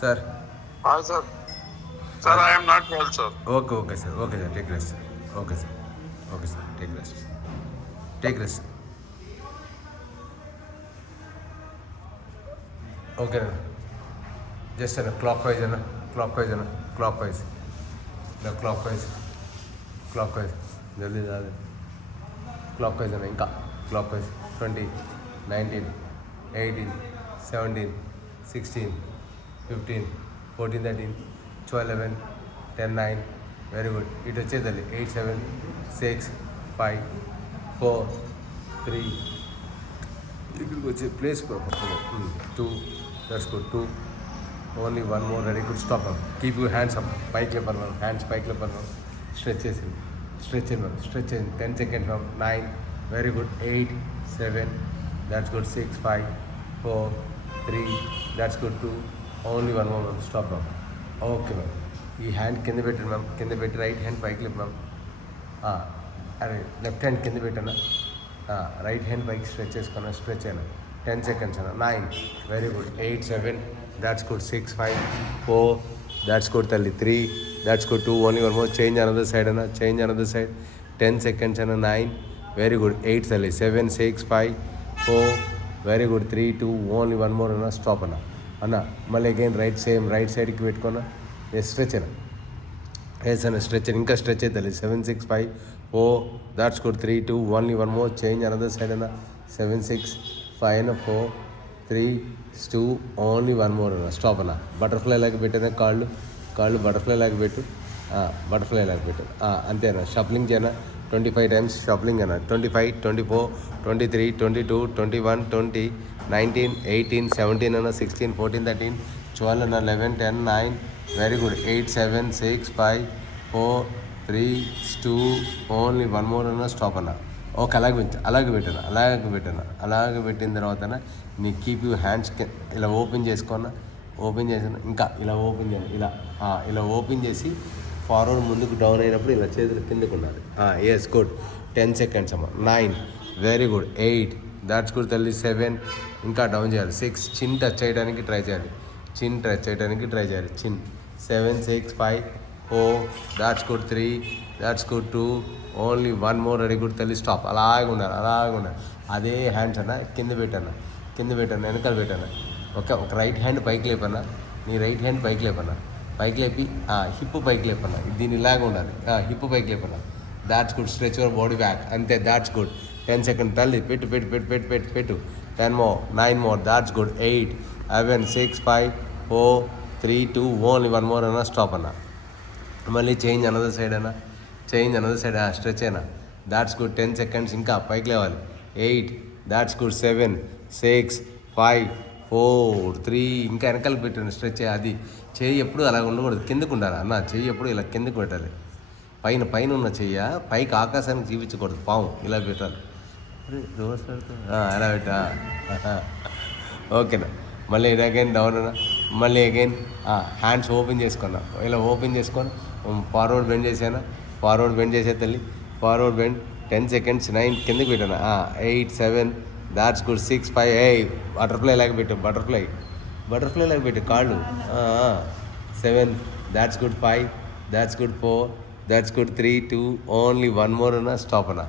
Sir Hi, sir. Sir, I am not well, sir. Okay sir take rest sir okay sir take rest okay just అన్న clock wise జల్దీ రాదు clock wise అన్న ఇంకా clock wise 20, 19, 18, 17, 16, 15, 14, 13, 12, 11, 10, 9 very good ఇటు వచ్చేదండి 8, 7, 6, 5, 4, 3 ఇక్కడికి వచ్చి place 2 that's good 2 only 1 more very good stop keep you hands up పైకి లేపను hands పైకి లేపను స్ట్రెచ్ చేసింది stretch 10 seconds 9 very good 8, 7 that's good 6, 5, 4, 3 that's good 2 only 1 more stop ma'am okay ma'am ఈ hand కింద పెట్టండి ma'am కింద పెట్టి రైట్ హ్యాండ్ పైకి లేపు మ్యామ్ అరే లెఫ్ట్ హ్యాండ్ కింద పెట్టాను రైట్ హ్యాండ్ పైకి స్ట్రెచ్ చేసుకున్నా స్ట్రెచ్ అయినా 10 seconds అన్న 9 very good 8, 7 that's good 6, 5, 4 that's good తల్లి 3 that's good 2 only 1 more change another side అన్న change another side 10 seconds అన్న 9 వెరీ గుడ్ 8 తల్లి 7, 6, 5, 4 వెరీ గుడ్ 3, 2 ఓన్లీ 1 మోర్ అన్న స్టాప్ అన్న మళ్ళీ అగైన్ రైట్ సైడ్కి పెట్టుకున్నా స్ట్రెచ్ అన్న అన్న స్ట్రెచ్ ఇంకా స్ట్రెచ్ అవుతుంది 7, 6, 5, 4 that's good 3, 2 only 1 more change another side అన్న 7, 6, 5 అన్న 4, 3, 2 ఓన్లీ 1 మోర్ అన్న స్టాప్ అన్న బటర్ఫ్లై లాగా పెట్టిన కాళ్ళు బటర్ఫ్లై లాగా పెట్టు అంతేనా షఫలింగ్ చేయనా 25 times షఫలింగ్ అన్న 25, 24, 23, 22, 21, 20, 19, 18, 17 అన్న 16, 14, 13, 12 అన్న 11, 10, 9 వెరీ గుడ్ 8, 7, 6, 5, 4, 3, 2 ఓన్లీ 1 మోర్ అన్న స్టాప్ అన్న ఓకే అలాగే పెట్టిన తర్వాత నీ కీప్ యూ హ్యాండ్స్ ఇలా ఓపెన్ చేసుకున్నా ఇంకా ఇలా ఓపెన్ చేయాలి ఇలా ఓపెన్ చేసి ఫార్వర్డ్ ముందుకు డౌన్ అయినప్పుడు ఇలా చేతులు కిందకు ఉండాలి ఎస్ గుడ్ 10 seconds అమ్మ 9 వెరీ గుడ్ 8 దాట్స్ గుడ్ తల్లి 7 ఇంకా డౌన్ చేయాలి 6 చిన్ టచ్ చేయడానికి ట్రై చేయాలి చిన్ 7, 6, 5, 4 that's good 3 that's good 2 only 1 more very good తల్లి స్టాప్ అలాగే ఉండాలి అదే హ్యాండ్స్ అన్న కింద పెట్టాను వెనకాల పెట్టాను ఒక రైట్ హ్యాండ్ పైకి లేపన్నా నీ రైట్ హ్యాండ్ పైకి లేపన్నా పైకి లేపి హిప్ పైకి లేపన్నా దీని ఇలాగ ఉండాలి హిప్ పైకి లేపన్నా that's good stretch your body back అంతే దాట్స్ గుడ్ 10 seconds తల్లి పెట్టు 10 more 9 more that's good 8, 11, 6, 5, 4, 3, 2 only 1 more అన్న స్టాప్ అన్న మళ్ళీ చేంజ్ అనదర్ సైడ్ స్ట్రెచ్ అయినా దాట్స్ గుడ్ 10 seconds ఇంకా పైకి లేవాలి 8 దాట్స్ గుడ్ 7, 6, 5, 4, 3 ఇంకా వెనకాల పెట్టండి స్ట్రెచ్ అది చెయ్యి ఎప్పుడు అలా ఉండకూడదు కిందకు ఉండాలి అన్న చెయ్యి ఎప్పుడు ఇలా కిందకు పెట్టాలి పైన ఉన్న చెయ్య పైకి ఆకాశానికి చూపించకూడదు పాము ఇలా పెట్టాలి అలా పెట్టా ఓకేనా మళ్ళీ అగైన్ డౌన్ అన్న మళ్ళీ అగైన్ హ్యాండ్స్ ఓపెన్ చేసుకున్నా ఇలా ఓపెన్ చేసుకొని ఫార్వర్డ్ బెండ్ చేసే తల్లి ఫార్వర్డ్ బెండ్ 10 seconds 9 కిందకి పెట్టాను 8, 7 దాట్స్ గుడ్ 6, 5 బటర్ఫ్లై లాగా పెట్టు కాళ్ళు 7 that's good 5 that's good 4 that's good 3, 2 only 1 more అన్న స్టాప్ అన్న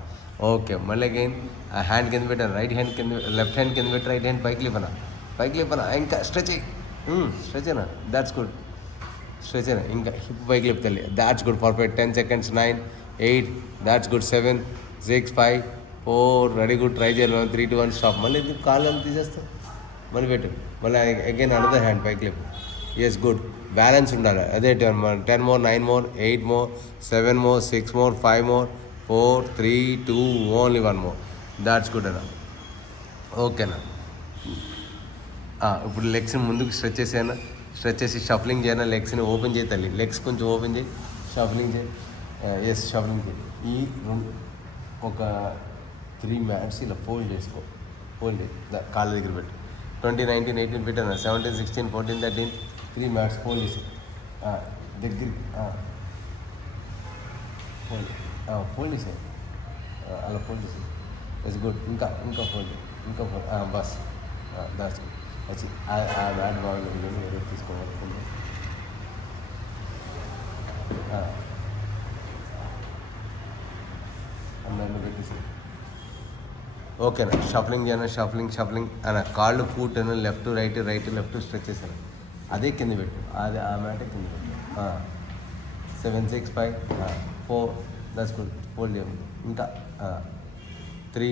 ఓకే మళ్ళీ అగైన్ హ్యాండ్ కింద పెట్టాను లెఫ్ట్ హ్యాండ్ కింద పెట్టి రైట్ హ్యాండ్ పైకి లేపనా ఇంకా స్ట్రెచ్ అయినా దాట్స్ గుడ్ స్ట్రెచ్ అయినా ఇంకా హిప్ పైకి లేపుతాలి that's good perfect 10 seconds 9, 8 that's good 7, 6, 5, 4 ready good try చేయాలి 3, 2, 1 స్టాప్ మళ్ళీ కాళ్ళు తీసేస్తా మళ్ళీ పెట్టు మళ్ళీ అగైన్ అనదర్ హ్యాండ్ పైకి లేపు ఎస్ గుడ్ బ్యాలెన్స్ ఉండాలి అదే 10 more 9 more 8 more 7 more 6 more 5 more 4, 3, 2 only 1 more that's good అన్న ఓకేనా ఇప్పుడు లెగ్స్ ముందుకు స్ట్రెచ్ చేసి షఫలింగ్ చేయనా లెగ్స్ని ఓపెన్ చేయాలి లెగ్స్ కొంచెం ఓపెన్ చేయి షఫలింగ్ చేయి ఈ ఒక 3 మ్యాట్స్ ఇలా ఫోల్డ్ చేయి కాళ్ళ దగ్గర పెట్టు 20, 19, 18 పెట్టాను 17, 16, 14, 13 3 మ్యాట్స్ ఫోల్డ్ చేసి దగ్గర ఫోల్డ్ చేసాయి అలా ఫోల్డ్ చేసాయి ఇట్స్ గుడ్ ఇంకా ఫోల్డ్ బస్ దాట్స్ వచ్చి ఆ మ్యాట్ బాగుంది వేరే తీసుకోవాలి. అందరిని పెట్టేసి ఓకేనా. షఫలింగ్ చేయను, షఫలింగ్ అన్న కాళ్ళు ఫూట్ అని లెఫ్ట్ రైట్ లెఫ్ట్ స్ట్రెచ్ చేశాను. అదే కింద పెట్టు, అదే ఆ మ్యాటే కింద పెట్టు. 7 6 5 4 దట్స్ గుడ్. హోల్డ్ చేయండి. ఇంకా 3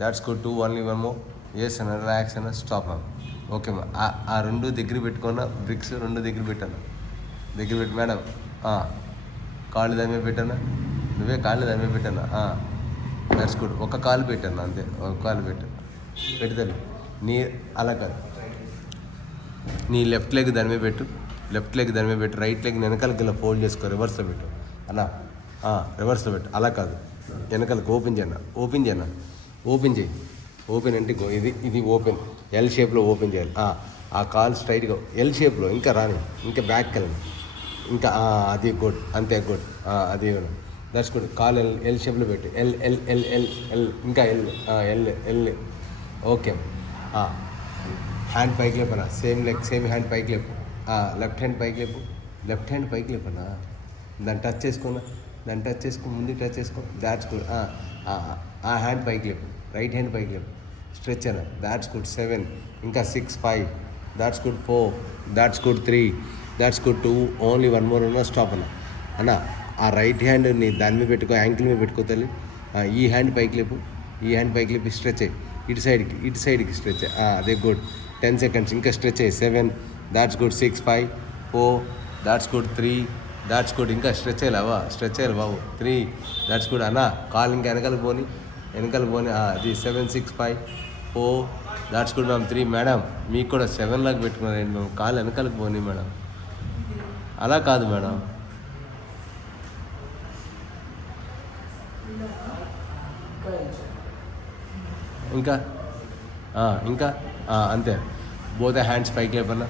that's good. 2 only 1 more. Yes అన్న, రిలాక్స్ అన్న, స్టాప్ అన్న. ఓకే మా ఆ రెండు దగ్గర పెట్టుకున్న బ్రిక్స్ రెండు దగ్గర పెట్టాను. దగ్గర పెట్టి మేడం కాళ్ళు దాని మీద పెట్టాను. నువ్వే కాళ్ళు దాని మీద పెట్టాను. That's good. ఒక కాలు పెట్టాను అంతే, ఒక కాలు పెడతాను. నీ అలా కాదు, నీ లెఫ్ట్ లెగ్ దాని మీద పెట్టు, రైట్ లెగ్ వెనకాలకి ఇలా ఫోల్డ్ చేసుకో, రివర్స్లో పెట్టు అన్న. రివర్స్లో పెట్టు, అలా కాదు, వెనకాలకి ఓపెన్ చేయన్న, ఓపెన్ చేయి. ఓపెన్ అంటే ఇది ఓపెన్, ఎల్ షేప్లో ఓపెన్ చేయాలి. ఆ కాల్ స్ట్రైట్గా ఎల్ షేప్లో, ఇంకా రాని, ఇంకా బ్యాక్ వెళ్ళండి, ఇంకా అది గుడ్, అంతే గుడ్. అది దట్స్ గుడ్. కాల్ ఎల్ షేప్లో పెట్టు, L L L L L ఇంకా ఎల్. ఓకే. హ్యాండ్ పైకి లేపనా, సేమ్ లెగ్ సేమ్ హ్యాండ్ పైకి లేపు. లెఫ్ట్ హ్యాండ్ పైకి లేపనా. దాన్ని టచ్ చేసుకున్నా, ముందు టచ్ చేసుకో. That's good. ఆ హ్యాండ్ పైకి లేపు, రైట్ హ్యాండ్ పైకి లేపు, స్ట్రెచ్ అన్న. That's good. 7 ఇంకా 6 5 that's good. 4 that's good. 3 that's good. 2 only 1 more ఉన్నా, స్టాప్ అన్న. ఆ రైట్ హ్యాండ్ నీ దాని మీద పెట్టుకో, యాంకిల్ మీద పెట్టుకో తల్లి. ఈ హ్యాండ్ పైకి లేపు, స్ట్రెచ్ అయ్యి ఇటు సైడ్కి స్ట్రెచ్. అదే గుడ్. 10 seconds ఇంకా స్ట్రెచ్ అయ్యి. 7 that's good. 6 5 4 that's good. 3 that's good. ఇంకా స్ట్రెచ్ అయ్యాలి బాబు. 3 దాట్స్ గుడ్ అన్న. కాలు ఇంకా వెనకాల పోని. అది 7 6 5 4 దాట్స్ గుడ్ మ్యామ్. 3 మేడం, మీకు కూడా 7 లాగా పెట్టుకున్నారండి మేము. కాలు వెనకాలకు పోని మేడం, అలా కాదు మేడం. ఇంకా అంతే. బోత్ హ్యాండ్స్ పైకి లేపన్నా,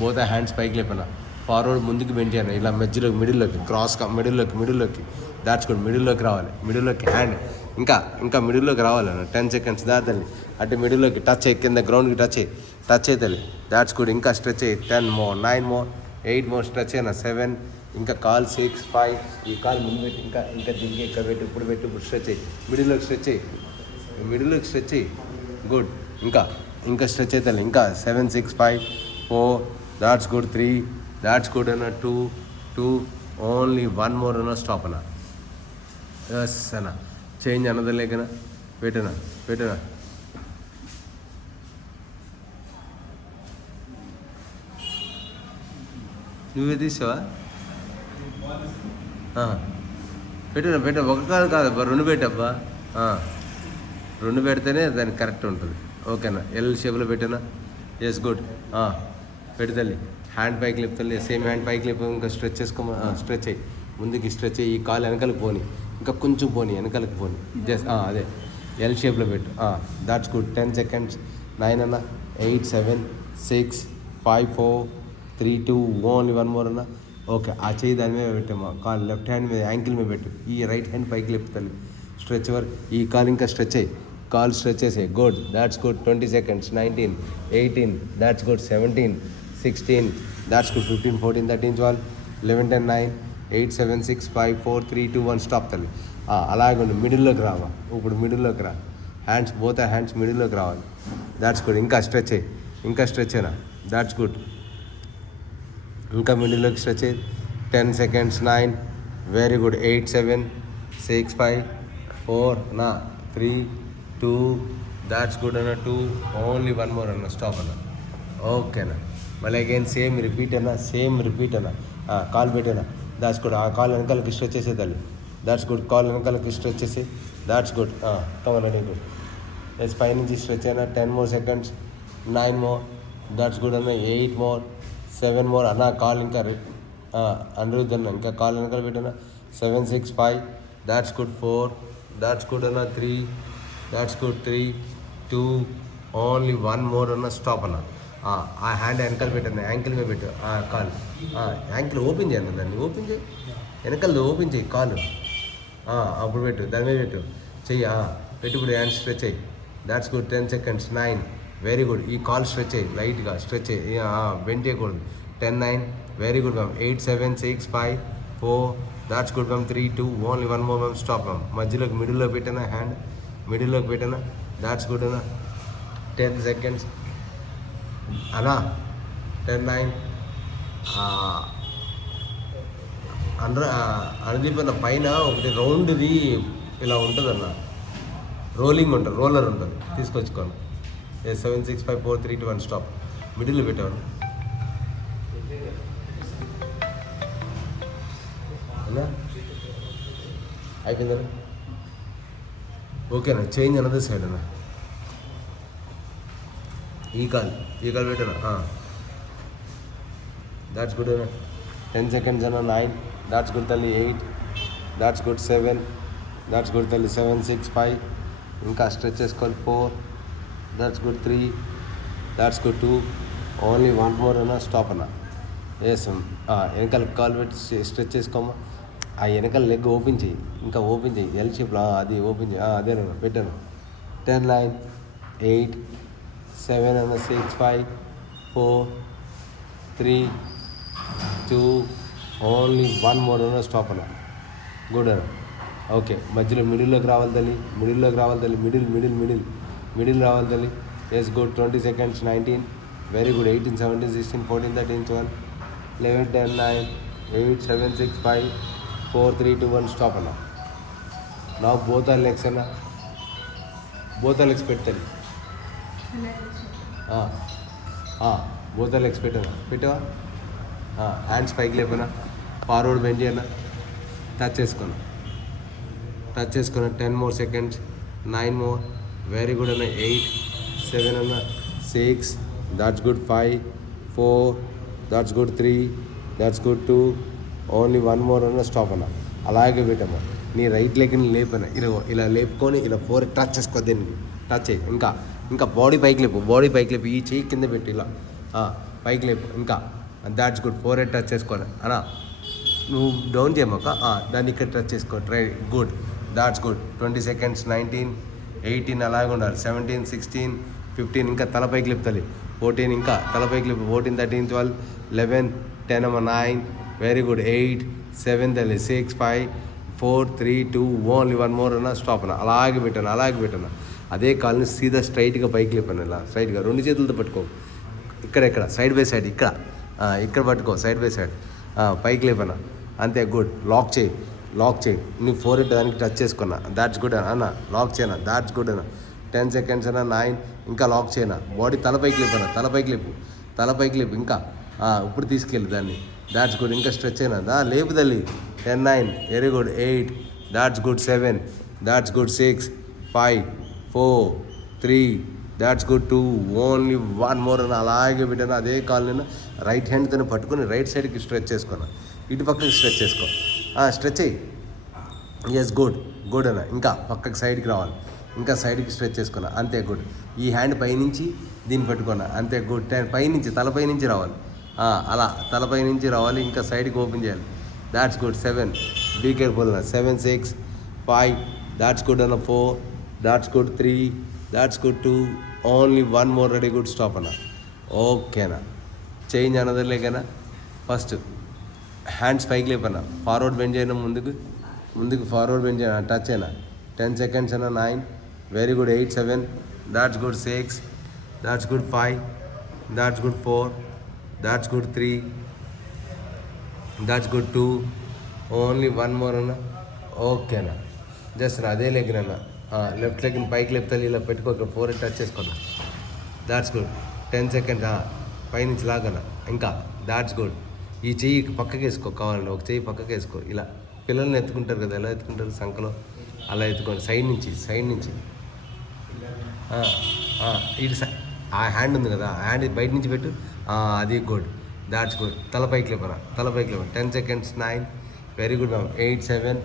బోత్ హ్యాండ్స్ పైకి లేపన్నా. ఫార్వర్డ్ ముందుకు బెండ్ చేయను, ఇలా మధ్యలోకి మిడిల్లోకి క్రాస్గా మిడిల్లోకి. That's good. మిడిల్లోకి రావాలి, హ్యాండ్ ఇంకా మిడిల్లోకి రావాలన్న. 10 seconds దాతల్లి. అంటే మిడిల్లోకి టచ్ అయ్యి, కింద గ్రౌండ్కి టచ్ అవుతుంది. That's good. ఇంకా స్ట్రెచ్ అయ్యి. 10 మోర్, 9 మోర్, 8 మోర్ స్ట్రెచ్ అయినా. 7 ఇంకా కాల్ 6 5 ఈ కాల్ ముందు పెట్టి, ఇంకా దిగి ఇక్కడ పెట్టు, ఇప్పుడు స్ట్రెచ్ అయ్యి, మిడిల్లోకి స్ట్రెచ్ అయ్యి. గుడ్. ఇంకా స్ట్రెచ్ అవుతుంది. ఇంకా 7 6 5 4 దాట్స్ గుడ్. 3 దాట్స్ గుడ్ అన్న. 2 ఓన్లీ 1 మోర్ అన్న, స్టాప్ అన్న. ఎస్ అన్న. చేంజ్ అన్నది లేకనా, పెట్టనా. నువ్వే తీసావా? పెట్టు. ఒక కాదు కాదబ్బా, 2 పెట్టబ్బా. 2 పెడితేనే దానికి కరెక్ట్ ఉంటుంది. ఓకేనా. ఎల్ షేప్లో పెట్టానా. Yes good. పెడతల్లి. హ్యాండ్ పైకి లేపుతల్లి, సేమ్ హ్యాండ్ పైకి లేపు. ఇంకా స్ట్రెచ్ స్ట్రెచ్ అయ్యి, ముందుకి స్ట్రెచ్ అయ్యి. ఈ కాలు వెనకాలకి పోని, ఇంకా కొంచెం పోని, వెనకాలకి పోని. జస్ట్ అదే ఎల్ షేప్లో పెట్టు. That's good. 10 seconds. 9 అన్న. 8 7 6 5 4 3 2 ఓన్లీ 1 మోర్ అన్న. ఓకే. ఆ చెయ్యి దాని మీద పెట్టామా, కాలు లెఫ్ట్ హ్యాండ్ మీద యాంకిల్ మీద పెట్టు. ఈ రైట్ హ్యాండ్ పైకి లేపుతల్లి, స్ట్రెచ్ వరకు. ఈ కాలు ఇంకా స్ట్రెచ్ అయ్యి, కాల్ స్ట్రెచ్ చేసాయి. Good. That's good. 20 seconds. 19 18 that's good. 17 16 that's good. 15 14 13 12 11 10 9 8 7 6 5 4 3 2 1 stop తల్లి. అలాగే ఉండి మిడిల్లోకి రావా. ఇప్పుడు మిడిల్లోకి రా. బోత్ హ్యాండ్స్ మిడిల్లోకి రావాలి. That's good. ఇంకా స్ట్రెచ్ అయినా. That's good. ఇంకా మిడిల్లోకి స్ట్రెచ్ అయ్యి. 10 seconds. 9 very good. 8 7 6 5 4 నా 3 2 దాట్స్ గుడ్ అన్న. 2 ఓన్లీ 1 మోర్ అన్న, స్టాప్ అన్న. ఓకేనా. మళ్ళీ అగైన్ సేమ్ రిపీట్ అన్న. కాల్ పెట్టానా. That's good. ఆ కాల్ వెనకాలకి స్ట్రెచ్ చేసేదాన్ని. That's good. కాల్ వెనకాలకి స్ట్రెచ్ చేసి. That's good. Come on ready good. Yes పైనుంచి స్ట్రెచ్ అయినా. 10 more seconds. 9 more that's good అన్న. 8 more 7 more అన్న. కాల్ ఇంకా అనిరుద్ధన్న, ఇంకా కాల్ వెనకాల పెట్టానా. 7 6 5 దాట్స్ గుడ్. 4 దాట్స్ గుడ్ అన్న. 3 దాట్స్ గుడ్. 3 2 ఓన్లీ 1 మోర్ అన్న, స్టాప్ అన్న. ఆ హ్యాండ్ వెనకాల పెట్టాను, యాంకిల్ మీద పెట్టు. కాలు యాంకిల్ ఓపెన్ చేయను, దాన్ని ఓపెన్ చేయి, వెనకాల ఓపెన్ చేయి కాలు. అప్పుడు పెట్టు, దాని మీద పెట్టు చెయ్యి. పెట్టు. ఇప్పుడు హ్యాండ్ స్ట్రెచ్ అయ్యి. That's good. 10 seconds. 9 very good. ఈ కాల్ స్ట్రెచ్ అయ్యి లైట్గా స్ట్రెచ్ అయ్యి బెండ్ చేయకూడదు. 10, 9 very good ma'am. 8, 7, 6, 5, 4 that's good ma'am. 3, 2 only 1 more ma'am. Stop ma'am. మధ్యలోకి మిడిల్లోకి పెట్టినా హ్యాండ్ మిడిల్లోకి పెట్టినా దాట్స్ గుడ్ అన్నా. 10 seconds అన్నా. 10, 9 అనుదీప్ అన్న పైన ఒకటి రౌండ్ది ఇలా ఉంటుంది అన్న, రోలింగ్ ఉంటుంది, రోలర్ ఉంటుంది, తీసుకొచ్చుకోండి. 7, 6, 5, 4, 3, 2 1 స్టాప్. మిడిల్లో పెట్టాను అన్నా. అయిపోయిందా? ఓకేనా. చేంజ్ అన్నది సైడ్ అన్న. ఈ కాల్ పెట్టాను. దాట్స్ గుడ్ అన్న. 10 seconds అన్న. 9 దాట్స్ గుడ్ తల్లి. 8 దాట్స్ గుడ్. 7 దాట్స్ గుడ్ తల్లి. 7, 6, 5 ఇంకా స్ట్రెచ్ చేసుకోవాలి. 4 that's good. 3 that's good. 2 only 1 more అన్న. స్టాప్ అన్న. వేసాం. వెనకాల కాల్ పెట్టి స్ట్రెచ్ చేసుకోమా. ఆ వెనకాల లెగ్ ఓపెన్ చేయి, ఇంకా ఓపెన్ చేయి. ఎల్ షేప్లో అది ఓపెన్ చేయి. అదేనన్నా పెట్టాను. 10, 9 8 7 అన్న. 6, 5 4 3 2 ఓన్లీ 1 మోర్ అన్న. స్టాప్ అన్న. గుడ్ అన్న. ఓకే. మధ్యలో మిడిల్లోకి రావాలి తల్లి. మిడిల్ రావాలి తల్లి. Yes good. 20 seconds. 19 very good. 18, 17, 16, 14, 13, 12, 11, 10, 9 8 7 6 5 4 3 2 1 stop అన్న. నా బోత్ ఆర్ లెగ్స్ అన్న. బోత్ ఆర్ లెగ్స్ పెట్టాలి. బోత్ ఆర్ లెగ్స్ పెట్టావా. హ్యాండ్స్ పైకి లేపనా. ఫార్వర్డ్ బెండ్ చేయన్నా. టచ్ చేసుకున్నా. 10 more seconds. 9 more very good అన్న. 8 7 అన్న. 6 that's good. 5 4 that's good. 3 that's good. 2 only 1 more అన్న. స్టాప్ అన్న. అలాగే పెట్టమ్మా. నీ రైట్ లెగ్ని లేపన్నా. ఇలా లేపుకొని ఇలా 4 టచ్ చేసుకో. దీన్ని టచ్ అయ్యి ఇంకా బాడీ పైకి లేపు. ఈ చెయ్యి కింద పెట్టి ఇలా పైకి లేపు. ఇంకా దాట్స్ గుడ్. 4 టచ్ చేసుకోవాలి అన్నా. నువ్వు డౌన్ చేయమాక. దాన్ని ఇక్కడ టచ్ చేసుకో. Try. Good. That's good. 20 seconds. 19 18 అలాగే ఉండాలి. 17 16 15 ఇంకా తలపైకి లేపుతాలి. 14 ఇంకా తలపైకి లేపు. 14 13 12 11 10 అమ్మ. 9 వెరీ గుడ్. 8 7 తల్లి. 6 5 4 3 2 ఓన్లీ 1 మోర్ అన్న. స్టాప్ అన్న. అలాగే పెట్టాను. అదే కాల్ని సీదా స్ట్రైట్గా పైకి లేపాను. ఇలా స్ట్రైట్గా 2 చేతులతో పట్టుకో. ఇక్కడ సైడ్ బై సైడ్ ఇక్కడ పట్టుకో. సైడ్ బై సైడ్ పైకి లేపన్నా. అంతే. గుడ్. లాక్ చేయి. నువ్వు 4 దానికి టచ్ చేసుకున్నా. దాట్స్ గుడ్ అన్న. లాక్ చేయనా. దాట్స్ గుడ్ అన్న. 10 seconds అన్న. 9 ఇంకా లాక్ చేయనా. బాడీ తలపైకి లేపన్నా. తలపైకి లేపు ఇంకా. ఇప్పుడు తీసుకెళ్ళి దాన్ని. That's good. ఇంకా స్ట్రెచ్ అయినా. లేపు తల్లి. 10 9 very good. 8 that's good. 7 that's good. 6 5 4 3 that's good. 2 only 1 more అన్న. అలాగే పెట్టాను. అదే కాళ్ళని రైట్ హ్యాండ్తో పట్టుకొని రైట్ సైడ్కి స్ట్రెచ్ చేసుకున్నా. ఇటు పక్కకి స్ట్రెచ్ చేసుకో. స్ట్రెచ్ అయ్యి. ఎస్ గుడ్ అన్న. ఇంకా పక్కకి సైడ్కి రావాలి. ఇంకా సైడ్కి స్ట్రెచ్ చేసుకున్నా. అంతే. గుడ్. ఈ హ్యాండ్ పైనుంచి దీన్ని పట్టుకున్నా. అంతే. గుడ్. తలపై నుంచి రావాలి. అలా తలపై నుంచి రావాలి. ఇంకా సైడ్కి ఓపెన్ చేయాలి. That's good. 7 బీ కేర్ఫుల్ అన్న. 7 6 5 దాట్స్ గుడ్ అన్న. 4 that's good. 3 that's good. 2 only 1 more ready. Good. Stop అన్న. ఓకేనా. చేంజ్ అన్నది లేకనా. ఫస్ట్ హ్యాండ్స్ పైకి లేపన్నా. ఫార్వర్డ్ బెండ్ చేయడం. ముందుకు ఫార్వర్డ్ బెండ్ చేయనా. టచ్ అయినా. 10 seconds అన్న. 9 very good. 8 7 that's good. 6 that's good. 5 that's good. 4 that's good. 3 that's good. 2 only 1 more అన్న. ఓకేనా. జస్ట్ అదే లెగ్నన్న. లెఫ్ట్ లెగ్ని పైకి లేపుతాలి. ఇలా పెట్టుకో. ఇక్కడ 4 టచ్ చేసుకోండి. That's good. 10 seconds పైనుంచి లాగన. ఇంకా దాట్స్ గుడ్. ఈ చెయ్యి పక్కకి వేసుకో. కావాలండి ఒక చెయ్యి పక్కకి వేసుకో. ఇలా పిల్లల్ని ఎత్తుకుంటారు కదా, ఎలా ఎత్తుకుంటారు సంఖలో, అలా ఎత్తుకోండి. సైడ్ నుంచి ఇటు ఆ హ్యాండ్ ఉంది కదా, ఆ హ్యాండ్ బయట నుంచి పెట్టు. అది గుడ్. That's good. తలపైకి లేపరా. 10 seconds. 9 very good ma'am. 8 7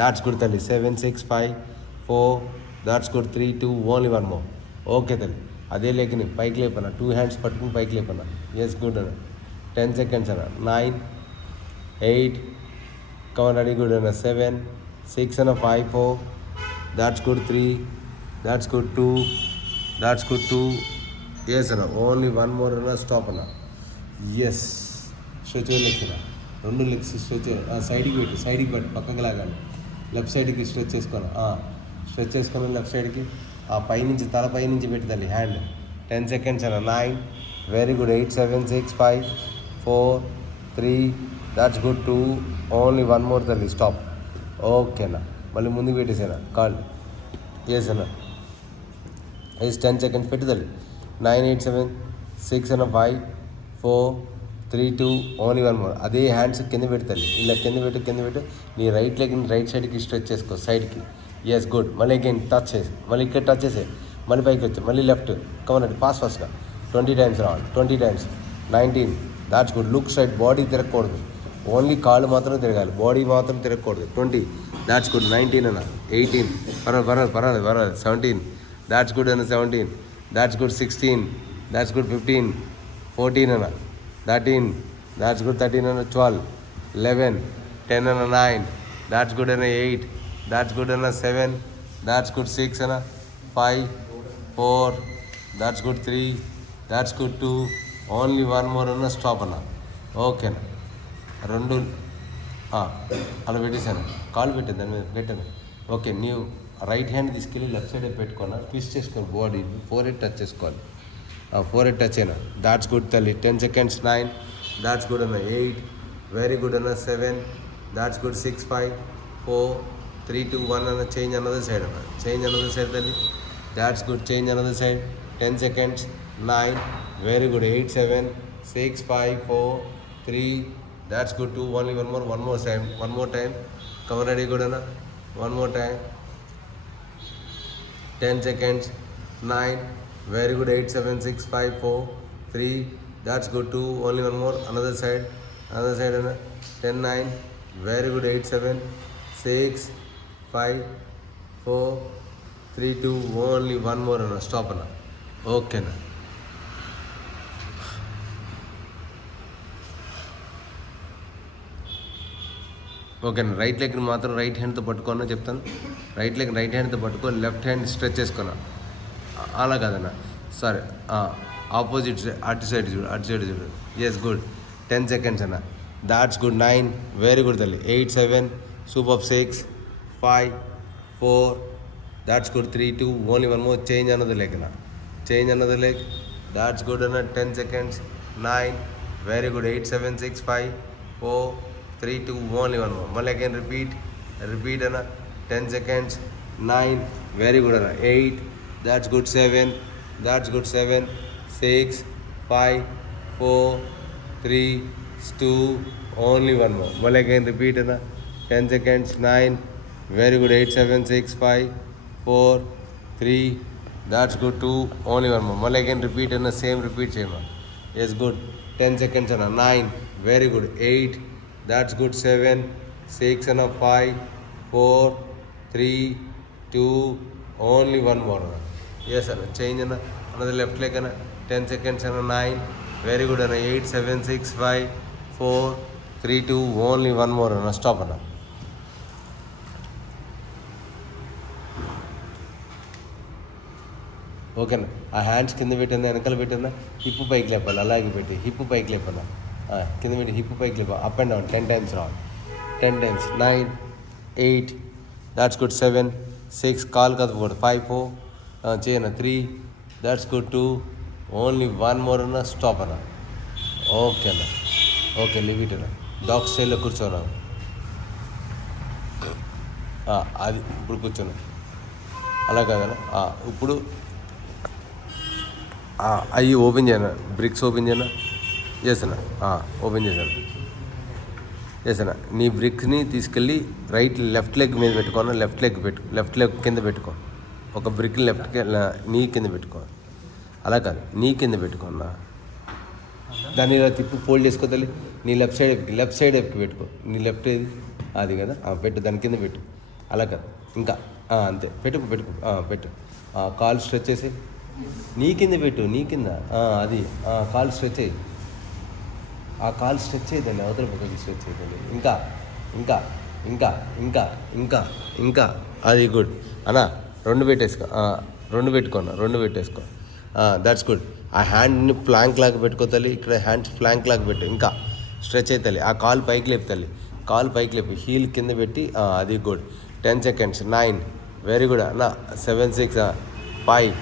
that's good తల్లి. 7 6 5 4 that's good. 3 2 only 1 more. Okay తల్లి. అదే లేకని పైకి లేపన్నా. 2 hands పట్టుకుని పైకి లేపన్నా. ఎస్ గుడ్ అన్న. 10 seconds అన్న. 9 8 కవన్ రెడీ. గుడ్ అన్న. 7 6 అన్న. 5 4 that's good. 3 that's good. 2 that's good. 2 yes అన్న, ఓన్లీ వన్ మోర్ అన్న, స్టాప్ అన్న. ఎస్, స్ట్రెచ్ లెగ్స్ అన్న, రెండు లెగ్స్ స్ట్రెచ్ సైడ్కి పెట్టు, సైడ్కి పెట్టు, పక్కకి లాగాలి, లెఫ్ట్ సైడ్కి స్ట్రెచ్ చేసుకోను, స్ట్రెచ్ చేసుకొని లెఫ్ట్ సైడ్కి పైనుంచి తల పైనుంచి పెట్టుతాలి హ్యాండ్. 10 seconds అన్న. 9, very good. 8, 7, 6, 5, 4, 3, that's good. 2, only one more తల్లి, స్టాప్. ఓకే అన్న, మళ్ళీ ముందుకు పెట్టేసాను కాల్. ఎస్ అన్న, ఎస్ 10 seconds పెట్టుదల్లి. 9, 8, 7, 6 అన్న, 5, 4, 3, 2, ఓన్లీ వన్ మోర్. అదే హ్యాండ్స్ కింద పెడతాలి, ఇలా కింద పెట్టు. నీ రైట్ లెగ్ని రైట్ సైడ్కి స్ట్రెచ్ చేసుకో, సైడ్కి. Yes good. మళ్ళీ అగైన్ టచ్ చేసి, మళ్ళీ ఇక్కడ టచ్ చేసే, మళ్ళీ పైకి వచ్చి, మళ్ళీ లెఫ్ట్ కమనండి, ఫాస్ట్గా 20 times రావాలి. 20 times. 19, that's good. Look side, body తిరగకూడదు, ఓన్లీ కాళ్ళు మాత్రం తిరగాలి, బాడీ మాత్రం తిరగకూడదు. 20, దాట్స్ గుడ్. 19 అన్న. 18, పర్వాలేదు. 17, దాట్స్ గుడ్ అన్న. 17, దాట్స్ గుడ్. 16, that's good. 15, 14 అన్న. 13, దాట్స్ గుడ్. 13 అన్న. 12, 11, 10 అన్న. 9, దాట్స్ గుడ్ అన్న. 8, దాట్స్ గుడ్ అన్న. 7, దాట్స్ గుడ్. 6 అన్న. 5, 4, that's good. 3, that's good. 2, only one more అన్న, స్టాప్ అన్న. ఓకేనా, 2 అలా పెట్టేశాను, కాలు పెట్టాను, దాని మీద పెట్టాను. ఓకే, నీవు రైట్ హ్యాండ్ తీసుకెళ్ళి లెఫ్ట్ సైడ్ పెట్టుకున్నా, ట్విస్ట్ చేసుకోవాలి, బాడీ 4 టచ్ చేసుకోవాలి. 4 టచ్ అయినా, దాట్స్ గుడ్ తల్లి. 10 seconds. 9, దాట్స్ గుడ్ అన్న. 8, వెరీ గుడ్ అన్న. 7, దాట్స్ గుడ్. 6, 5, 4, 3, 2, 1 అన్న. చేంజ్ అన్నది సైడ్ అన్న, చేంజ్ అన్నది సైడ్ తల్లి. That's good. చేంజ్ అన్నది side. 10 seconds. 9, very good. 8, 7, 6, 5, 4, 3, that's good. 2, only one more time. Come ready, good enough. One more time. 10 seconds. 9, very good. 8, 7, 6, 5, 4, 3, that's good. 2, only one more. Another side. 10, 9, very good. 8, 7, 6, 5, 4, 3, 2, only one more. Stop. Okay. ఓకేనా, right లెగ్ని మాత్రం right హ్యాండ్తో పట్టుకోను చెప్తాను. Right leg right హ్యాండ్తో పట్టుకో, left hand stretch చేసుకున్నా. అలా కాదన్నా, సరే ఆపోజిట్ అటు సైడ్ చూడు. Yes good. 10 seconds అన్న. That's good. 9, వెరీ గుడ్ తల్లి. 8, 7, super. 6, 5, 4, that's good. 3, 2, only one more. Change అన్నది లెగ్ అన్న, చేంజ్ అన్నది లెగ్. దాట్స్ గుడ్ అన్న. 10 seconds. 9, very good. 8, 7, 6, 5, 4, 3, 2, only one more. Mall again repeat Anna. 10 seconds. 9, very good Anna. 8, that's good. 7, that's good. 7, 6, 5, 4, 3, 2, only one more. Mall again repeat Anna. 10 seconds. 9, very good. 8, 7, 6, 5, 4, 3, that's good. 2, only one more. Mall again repeat Anna. Same repeat same. Yes, good. 10 seconds Anna. 9, very good. 8, that's good. 7, 6 and 5, 4, 3, 2, only one more. Yes, Anna. Change Anna. Another left leg Anna. 10 seconds Anna. 9, very good Anna. 8, 7, 6, 5, 4, 3, 2, only one more Anna. Stop Anna. ఓకేనా, ఆ hands కింద పెట్టిందా, వెనకాల పెట్టిందా, hip పైకి లేపాలి, అలాగే పెట్టి హిప్ పైకి లేపాలి, కింద పెట్టి హిప్ పైకి లేపాలి, అప్ అండ్ డౌన్ 10 times రావాలి. 10 times. 9, 8, that's good. 7, 6, కాల్ కదపకూడదు. 5, 4, చేయనా. 3, that's good. 2, only one more అన్న. స్టాప్ అన్న. ఓకే అన్న. ఓకే, లీవ్ ఇట్ అన్న. డాగ్ స్టైల్లో కూర్చోనా, అది ఇప్పుడు కూర్చోను, అలా కాదన్న. ఇప్పుడు అవి ఓపెన్ చేయను, బ్రిక్స్ ఓపెన్ చేయను. చేసాను, ఓపెన్ చేశాను. చేసాను. నీ బ్రిక్స్ని తీసుకెళ్ళి లెఫ్ట్ లెగ్ మీద పెట్టుకోను. లెఫ్ట్ లెగ్ కింద పెట్టుకో. ఒక బ్రిక్ నీ కింద పెట్టుకో. అలా కాదు, నీ కింద పెట్టుకున్నా. దాన్ని ఇలా తిప్పి ఫోల్డ్ చేసుకో తల్లి. నీ లెఫ్ట్ సైడ్ వైపుకి పెట్టుకో. నీ లెఫ్ట్ ఏది అది కదా, పెట్టు, దాని కింద పెట్టు. అలా కాదు, ఇంకా అంతే. పెట్టు. కాలు స్ట్రెచ్ చేసి నీ కింద పెట్టు. నీ కింద అది కాలు స్ట్రెచ్ అయ్యి, ఆ కాలు స్ట్రెచ్ అయ్యిందండి, అవతల పక్కకి స్ట్రెచ్ అయ్యిందండి. ఇంకా అది గుడ్ అన్నా. రెండు పెట్టుకోన్నా. రెండు పెట్టేసుకో. That's good. ఆ హ్యాండ్ని ప్లాంక్ లాగా పెట్టుకోవాలి. ఇక్కడ హ్యాండ్స్ ప్లాంక్ లాగా పెట్టు. ఇంకా స్ట్రెచ్ అవుతుంది. ఆ కాలు పైకి లేపుతాలి. కాలు పైకి లేపి హీల్ కింద పెట్టి అది గుడ్. 10 seconds. 9 వెరీ గుడ్ అన్న. 7 6 5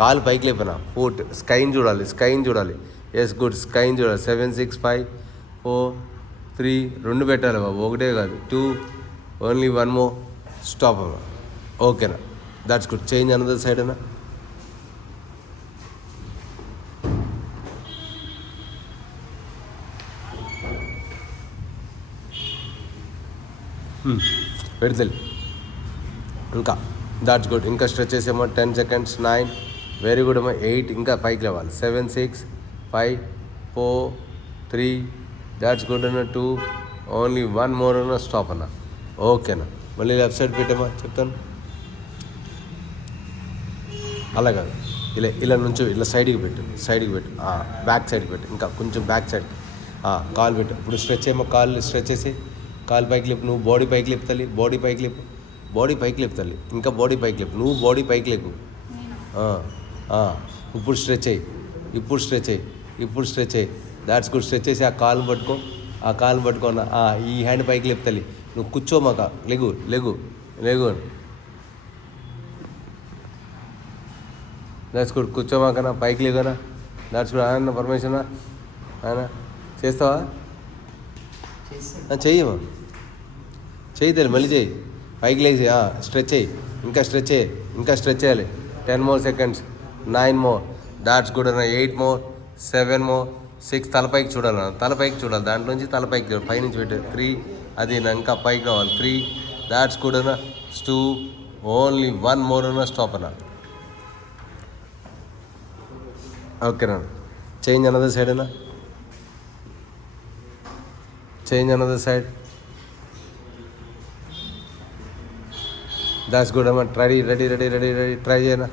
కాలు పైకి లేపనా. ఫుట్ స్కైని చూడాలి. Yes good. స్కైని చూడాలి. 7 6 5 4 3 2 పెట్టాలి బాబు, ఒకటే కాదు. 2 ఓన్లీ 1 more. స్టాప్ అమ్మా. ఓకేనా, that's good. Change another side అన్న. పెడతలి. ఇంకా దాట్స్ గుడ్. ఇంకా స్ట్రెచ్ చేసేమో. 10 seconds. 9 వెరీ గుడ్ అమ్మా. 8 ఇంకా పైకి లేవాలి. 7 6 5 4 3 దాట్స్ గుడ్ అన్న. 2 ఓన్లీ 1 more అన్న. స్టాప్ అన్న. ఓకేనా, మళ్ళీ లెఫ్ట్ సైడ్ పెట్టమ్మా, చెప్తాను. అలా కాదు, ఇలా నుంచి ఇలా సైడ్కి పెట్టు. బ్యాక్ సైడ్కి పెట్టు. ఇంకా కొంచెం బ్యాక్ సైడ్ కాలు పెట్టు. ఇప్పుడు స్ట్రెచ్ చేయమో. కాళ్ళు స్ట్రెచ్ చేసి కాలు పైకి లేపు. నువ్వు బాడీ పైకి లేపుతాలి. బాడీ పైకి లేపుతాలి. ఇంకా బాడీ పైకి లేపు. నువ్వు బాడీ పైకి లేపు. ఇప్పుడు స్ట్రెచ్ అయ్యి. That's good. స్ట్రెచ్ చేసి ఆ కాలు పట్టుకోన్న. ఈ హ్యాండ్ పైకి లేపుతాలి. నువ్వు కూర్చోమాక. లెగు. That's good. కూర్చోమాకనా, పైకి లేకనా. That's good. ఆయన పర్మిషనా ఆయన చేస్తావా? చెయ్యమా. చెయ్యి మళ్ళీ చెయ్యి. పైకి లేచి స్ట్రెచ్ అయ్యి. ఇంకా స్ట్రెచ్ చేయాలి. 10 more seconds. 9 more. That's good అన్న. 8 more. 7 more. 6 తలపైకి చూడాలి. దాంట్లోంచి తలపైకి చూడాలి. పైనుంచి పెట్టు. 3 అది ఇంకా పైకి రావాలి. 3 దాట్స్ గుడ్ అన్న. 2 ఓన్లీ 1 more అన్న. స్టాప్ అన్న. ఓకేనా, చేంజ్ అనదర్ సైడ్ అన్న. దాట్స్ గుడ్ అమ్మా. రెడీ ట్రై చేయనా.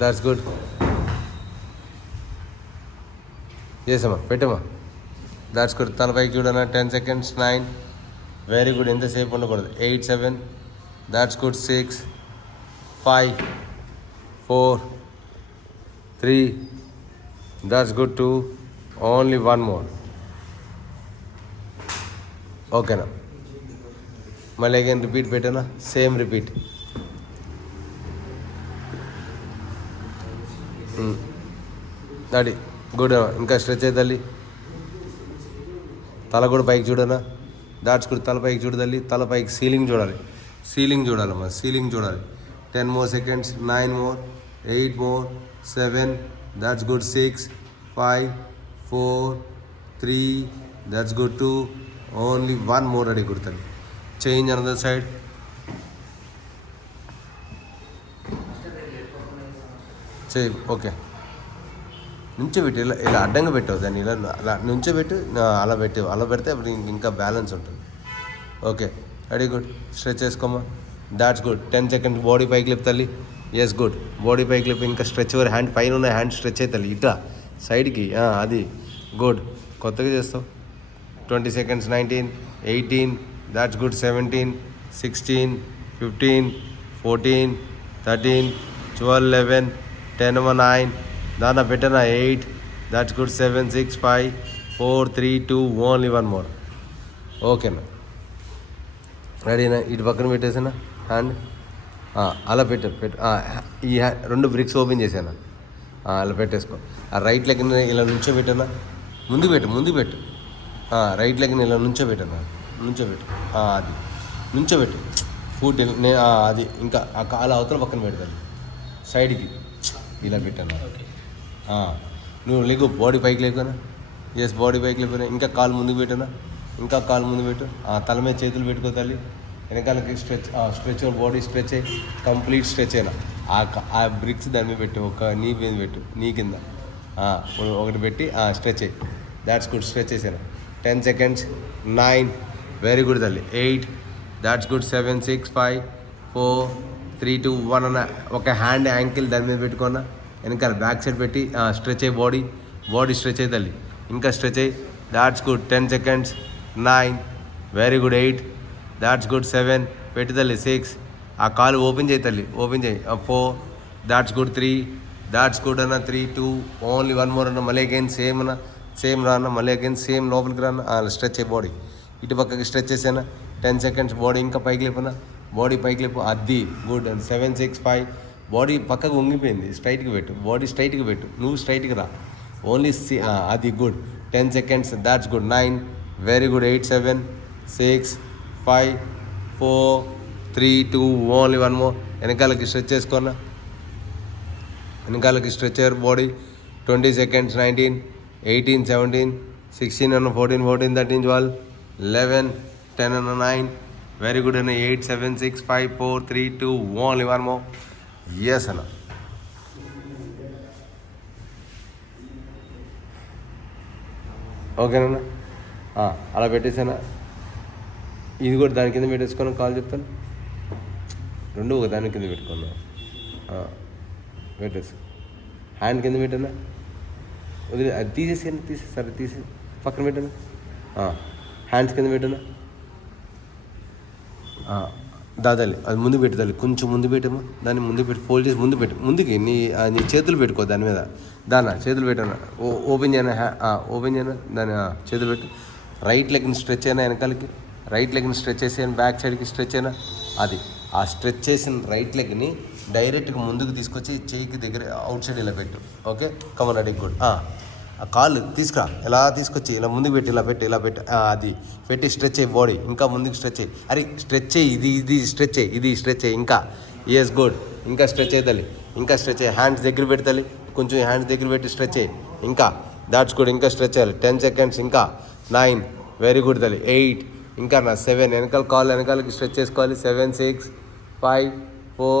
That's good. చేసామా, పెట్టమా. That's good. తలపైకి చూడనా. 10 seconds. 9 very good. ఎంతసేపు ఉండకూడదు. 8 7 that's good. 6 5 4 3 that's good. 2 only 1 more. ఓకేనా, మళ్ళీ అగైన్ రిపీట్ పెట్టానా. Same repeat. అది గుడ్. ఇంకా స్ట్రెచ్ అవుతుంది. తల కూడా పైకి చూడనా. That's good. తల పైకి చూడాలి. తల పైకి సీలింగ్ చూడాలమ్మా. సీలింగ్ చూడాలి. 10 more seconds. 9 more. 8 more. 7 that's good. 6 5 4 3 that's good. 2 only 1 more. Ready కుడతాను. Change another side. చేయి. ఓకే, నుంచోబెట్టు. ఇలా అడ్డంగా పెట్టావు దాన్ని. ఇలా నుంచోబెట్టు. అలా పెడితే అప్పుడు ఇంకా బ్యాలెన్స్ ఉంటుంది. Okay, ready good. స్ట్రెచ్ చేసుకోమా. That's good. 10 seconds. బాడీ పైకి లేపుతాలి. Yes good. బాడీ పైకి లేపి ఇంకా స్ట్రెచ్ హ్యాండ్ పైన ఉన్న హ్యాండ్ స్ట్రెచ్ అవుతాలి. ఇట్లా సైడ్కి. అది గుడ్. కొత్తగా చేస్తావు. 20 seconds. 19 18 that's good. 17 16 15 14 13 12 11 10 9 దానా పెట్టనా. 8 దాట్స్ గుడ్. 7 6 5 4 3 2 only 1 more. ఓకేనా, రెడీనా. ఇటు పక్కన పెట్టేసానా హ్యాండ్. అలా పెట్టు. ఈ 2 బ్రిక్స్ ఓపెన్ చేశాను. అలా పెట్టేసుకో. ఆ రైట్ లెగ్ ఇలా నుంచోబెట్టానా. ముందు పెట్టు. రైట్ లెగ్ని ఇలా నుంచోబెట్టు. అది నుంచోబెట్టు. ఫుట్ అది ఇంకా ఆ కాలు అవతల పక్కన పెడతాను. సైడ్కి ఇలా పెట్టాను. నువ్వు లేకు. బాడీ పైకి లేకునా. ఎస్, బాడీ పైకి లేకపోయినా. ఇంకా కాలు ముందుకు పెట్టానా. పెట్టు. తల మీద చేతులు పెట్టుకోవాలి. వెనకాలకి స్ట్రెచ్ బాడీ స్ట్రెచ్ అయ్యి కంప్లీట్ స్ట్రెచ్ అయినా. ఆ బ్రిక్స్ దాని మీద పెట్టు. ఒక నీ మీద పెట్టు. నీ కింద ఒకటి పెట్టి స్ట్రెచ్ అయ్యి. That's good. స్ట్రెచ్ చేసాను. 10 seconds. 9 వెరీ గుడ్ తల్లి. 8 దాట్స్ గుడ్. 7 6 5 4 3 2 1 అన్న. ఒక హ్యాండ్ యాంకిల్ దాని మీద పెట్టుకున్నా. వెనకాల బ్యాక్ సైడ్ పెట్టి స్ట్రెచ్ అయ్యి. బాడీ స్ట్రెచ్ అయ్యి తల్లి. ఇంకా స్ట్రెచ్ అయ్యి. That's good. 10 seconds. 9 very good. 8 that's good. 7 పెట్టి తల్లి. 6 ఆ కాలు ఓపెన్ చేయి తల్లి. 4 దాట్స్ గుడ్. 3 దాట్స్ గుడ్ అన్న 3 2 ఓన్లీ 1 మోర్ అన్న మళ్ళీ అగైన్ సేమ్ అన్న సేమ్ రా అన్న మళ్ళీ అగైన్ సేమ్ లోపలికి రా అన్న స్ట్రెచ్ అయ్యి బాడీ ఇటు పక్కకి స్ట్రెచ్ చేసాను 10 seconds బాడీ ఇంకా పైకి లేపనా బాడీ పైకి లేపు అది గుడ్ అండ్ 7 6 5 బాడీ పక్కకు వంగిపోయింది స్ట్రైట్కి పెట్టు బాడీ స్ట్రైట్కి పెట్టు నువ్వు స్ట్రైట్కి రా ఓన్లీ అది good 10 seconds that's good 9 very good 8 7 6 5 4 3 2 only 1 more వెనకాలకి స్ట్రెచ్ చేసుకున్నా వెనకాలకి స్ట్రెచ్ అయ్యారు బాడీ 20 seconds 19 18 17 16 అన్న 14 14 13 12 11 10 అన్న 9 వెరీ గుడ్ అన్న 8 7 6 5 4 3 2 ఓన్లీ 1 మోర్ ఎస్ అన్న ఓకేనా అలా పెట్టేసానా ఇది కూడా దాని కింద పెట్టేసుకొని కాల్ చెప్తాను రెండు ఒక దాని కింద పెట్టుకున్నా పెట్టేసి హ్యాండ్ కింద పెట్టానా వదిలే అది తీసేసి సరే తీసేసి పక్కన పెట్టానా హ్యాండ్స్ కింద పెట్టానా దాదాలి అది ముందు పెట్టాలి కొంచెం ముందు పెట్టామా దాన్ని ముందు పెట్టి ఫోల్డ్ చేసి ముందు పెట్టు ముందుకి నీ చేతులు పెట్టుకో దాని మీద చేతులు పెట్టాను ఓపెన్ చేయనా ఓపెన్ చేయనా దాని చేతులు పెట్టు రైట్ లెగ్ని స్ట్రెచ్ అయినా వెనకాలకి రైట్ లెగ్ని స్ట్రెచ్ చేసాను బ్యాక్ సైడ్కి స్ట్రెచ్ అయినా అది ఆ స్ట్రెచ్ చేసిన రైట్ లెగ్ని డైరెక్ట్గా ముందుకు తీసుకొచ్చి చేయికి దగ్గర అవుట్ సైడ్ ఇలా పెట్టు ఓకే కమన్ రెడీ గుడ్ ఆ కాళ్ళు తీసుకురా ఇలా తీసుకొచ్చి ఇలా ముందుకు పెట్టి ఇలా పెట్టి అది పెట్టి స్ట్రెచ్ అయ్యి బాడీ ఇంకా ముందుకు స్ట్రెచ్ అయ్యి అరే స్ట్రెచ్ అయ్యి ఇది స్ట్రెచ్ అయ్యి ఇది స్ట్రెచ్ అయ్యి ఇంకా ఎస్ గుడ్ ఇంకా స్ట్రెచ్ అవుతాలి ఇంకా స్ట్రెచ్ అయ్యి హ్యాండ్స్ దగ్గర పెడతాలి కొంచెం హ్యాండ్స్ దగ్గర పెట్టి స్ట్రెచ్ అయ్యి ఇంకా దాట్స్ గుడ్ ఇంకా స్ట్రెచ్ అయ్యాలి 10 seconds ఇంకా 9 వెరీ గుడ్ తల్లి 8 ఇంకా నా 7 వెనకాల కాల్ వెనకాలకి స్ట్రెచ్ చేసుకోవాలి 7 6 5 4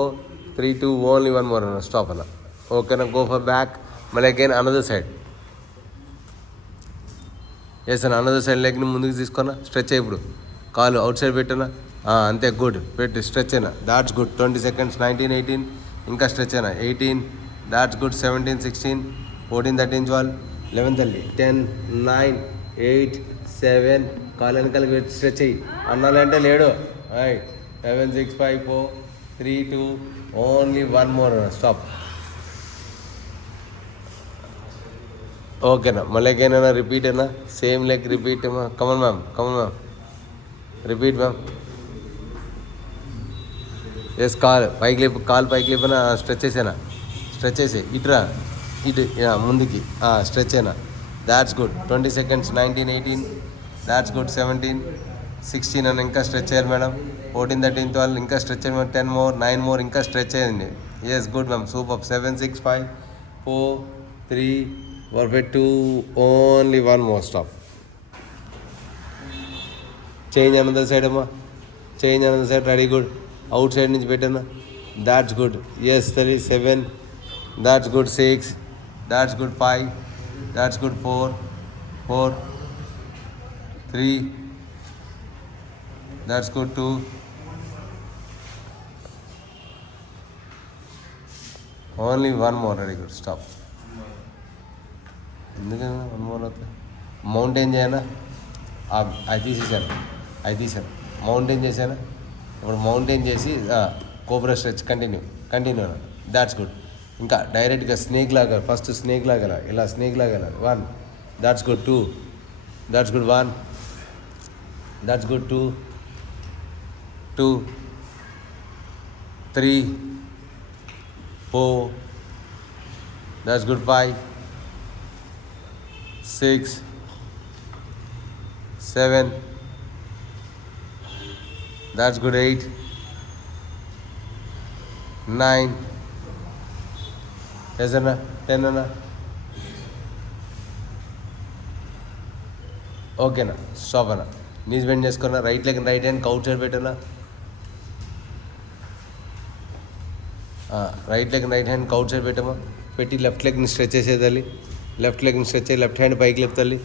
3 2 ఓన్లీ 1 మోర్ అన్న స్టాప్ అన్న ఓకేనా గో ఫర్ బ్యాక్ మళ్ళీ అగైన్ అనదర్ సైడ్ ఎస్ అన్న అనదర్ సైడ్ లెగ్ని ముందుకు తీసుకున్నా స్ట్రెచ్ అయ్యి ఇప్పుడు కాలు అవుట్ సైడ్ పెట్టానా అంతే గుడ్ పెట్టి స్ట్రెచ్ అయినా దాట్స్ గుడ్ 20 seconds 19 18 ఇంకా స్ట్రెచ్ అయినా 18 దాట్స్ గుడ్ 17 16 14 13 12 11 తల్లి 10 9 8 7 కాలు వెనకాలకి పెట్టి స్ట్రెచ్ అయ్యి అన్నాలంటే లేడు 7 6 5 4 3 2 ఓన్లీ 1 మోర్ స్టాప్ ఓకేనా మళ్ళీ అగైనా రిపీట్ అయినా same leg repeat come on ma'am repeat ma'am yes కాల్ పైకి లేపినా స్ట్రెచ్ చేసానా స్ట్రెచ్ చేసే ఇటురా ఇటు ముందుకి స్ట్రెచ్ అయినా that's good 20 seconds 19 18 that's good 17 16 అని ఇంకా స్ట్రెచ్ అయ్యారు మేడం 14 13 12 ఇంకా స్ట్రెచ్ అయ్యారు 10 మోర్ 9 మోర్ ఇంకా స్ట్రెచ్ అయ్యింది yes good ma'am super 7 6 5 4 3 perfect 2 only 1 more stop change another side అమ్మా change another side ready good outside నుంచి పెట్టాను that's good yes 7 that's good 6 that's good 5 that's good 4 3 that's good 2 only 1 more ready good stop ఎందుకన్నా 1 more అవుతుంది mountain చేయనా అది తీసాను mountain చేశాను ఇప్పుడు మౌంటైన్ చేసి cobra stretch continue that's good ఇంకా డైరెక్ట్గా స్నేక్ లాగా ఫస్ట్ స్నేక్ లాగా ఇలా స్నేక్ లాగా 1 that's good 2 that's good 1 that's good 2 3 4 that's good 5 6 7 that's good 8 9 yes anna 10 anna okay na stop anna knees bend cheskona right leg and right hand couch side petana right leg and right hand couch side petama petti left leg ni stretch chesedali left leg ni stretch left hand paiki leptali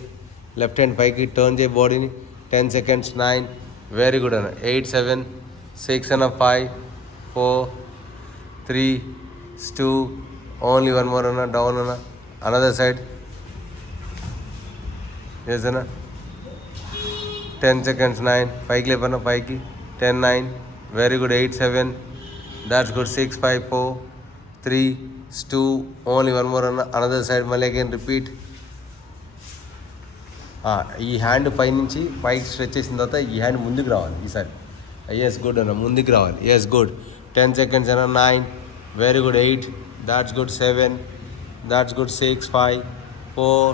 left hand పైకి turn చేయి బాడీని 10 seconds 9 very good అన్న 8 7 6 అన్న 5 4 3 2 only 1 more అన్న down అన్న another side yes అన్న 10 seconds 9 పైకి లేపన్న పైకి 10 9 very good 8 7 that's good 6 5 4 3 2, only one more అన్న. అనదర్ సైడ్ మళ్ళీ అగైన్ రిపీట్. ఈ హ్యాండ్ పైనుంచి పైకి స్ట్రెచ్ చేసిన తర్వాత ఈ హ్యాండ్ ముందుకు రావాలి ఈసారి. ఎస్ గుడ్ అన్న, ముందుకు రావాలి. Yes good. 10 seconds అన్న. 9, very good. 8, that's good. 7, that's good. 6, 5, 4,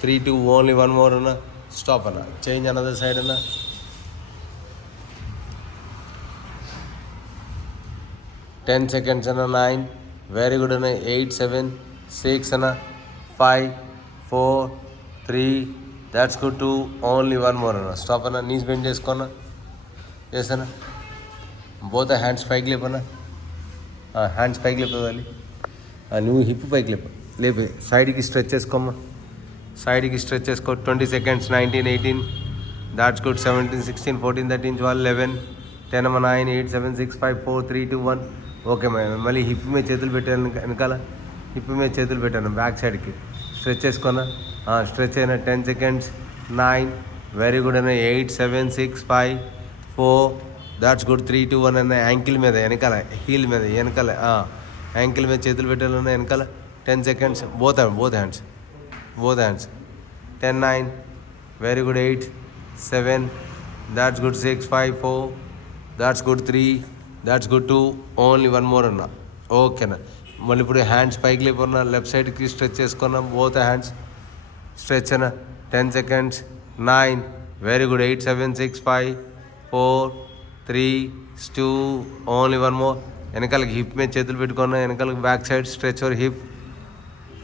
3, 2, only one more అన్న. స్టాప్ అన్న. చేంజ్ అనదర్ సైడ్ అన్న. 10 seconds అన్న. 9, వెరీ గుడ్ అన్న. 8, 7, 6 అన్న. 5, 4, 3, that's good. 2, only one more అన్న. స్టాప్ అన్న. నీస్ బెండ్ చేసుకోన్న. ఎస్ అన్న. బోత్ హ్యాండ్స్ పైకి లేపన్నా. హ్యాండ్స్ పైకి లేపాలి. నువ్వు హిప్ పైకి లేపే. సైడ్కి స్ట్రెచ్ చేసుకోమ్మా. సైడ్కి స్ట్రెచ్ చేసుకో. 20 seconds. 19, 18, that's good. 17, 16, 14, 13, 12, 11, 10, 9, 8, 7, 6, 5, 4, 3, 2, 1. ఓకే మళ్ళీ హిప్ మీద చేతులు పెట్టాను. వెనకాల హిప్ మీద చేతులు పెట్టాను. బ్యాక్ సైడ్కి స్ట్రెచ్ చేసుకున్నా. స్ట్రెచ్ అయినా. 10 seconds. 9, వెరీ గుడ్ అన్న. 8, 7, 6, 5, 4, దాట్స్ గుడ్. 3, 2, 1 అన్న. యాంకిల్ మీద వెనకాల, హీల్ మీద వెనకాల, యాంకిల్ మీద చేతులు పెట్టాలన్న వెనకాల. 10 seconds. Both hands. 10, 9, very good. 8, 7, that's good. 6, 5, 4, that's good. 3, that's good. 2, only one more అన్న. ఓకేనా. మళ్ళీ ఇప్పుడు హ్యాండ్స్ పైకి లేపన్నా. లెఫ్ట్ సైడ్కి స్ట్రెచ్ చేసుకున్నాం. బోత్ హ్యాండ్స్ స్ట్రెచ్ అన్న. 10 seconds. 9, very good. 8, 7, 6, 5, 4, 3, 2, only one more. వెనకాలకి హిప్ మీద చేతులు పెట్టుకున్నా. వెనకాలకి back side stretch over hip.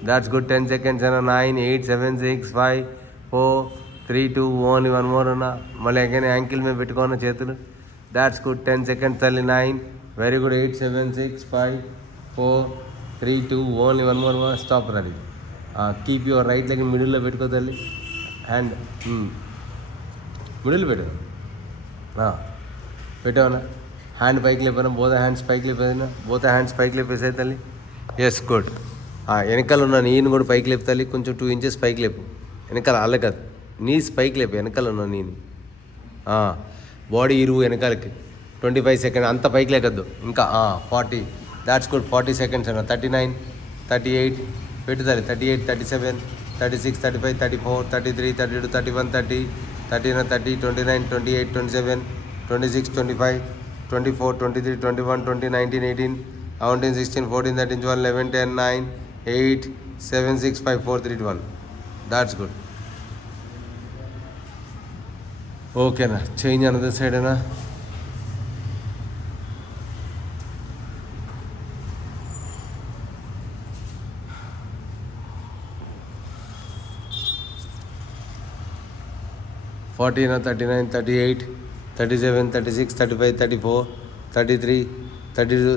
That's good. 10 seconds అన్న. 9, 8, 7, 6, 5, 4, 3, 2, ఓన్లీ వన్ మోర్ అన్న. మళ్ళీ అగైన్ యాంకిల్ మీద పెట్టుకున్న చేతులు. That's good. 10 seconds తల్లి. 9, very good. 8, 7, 6, 5, 4, 3, 2, only one more. Stop ready. Keep your right leg మిడిల్లో పెట్టుకో తల్లి. Hand middle పెట్టావన్నా. హ్యాండ్ పైకి లేపాను. బోధ హ్యాండ్స్ పైకి లేపేనా. బోధ హ్యాండ్స్ పైకి లేపేసాయి తల్లి. Yes good. వెనకాల ఉన్న నీని కూడా పైకి లేపు తల్లి. కొంచెం 2 inches పైకి లేపు. వెనకాల అల్ల కాదు, నీస్ పైకి లేపు. వెనకాల ఉన్న నీని బాడీ ఇరువు వెనకాలకి. 25 seconds. అంత పైకి లేకద్దు ఇంకా. 40, దాట్స్ గుడ్. 40 seconds అన్న. 39, 38 పెట్టు తల్లి. 38, 37, 36, 35, 34, 33, 32, 31, 30, 31, 30, 29, 28, 27, 26, 25, 24, 23, 21, 20, 19, 18, 17, 16, 14, 13, 12, 11, 10, 9, 8, 7, 6, 5, 4, 3, 2, 1. That's good. ఓకేనా. చేంజ్ అనదర్ సైడ్ అన్నా. Forty, 39, 38, 37, 36, 35, 34, 33, 32,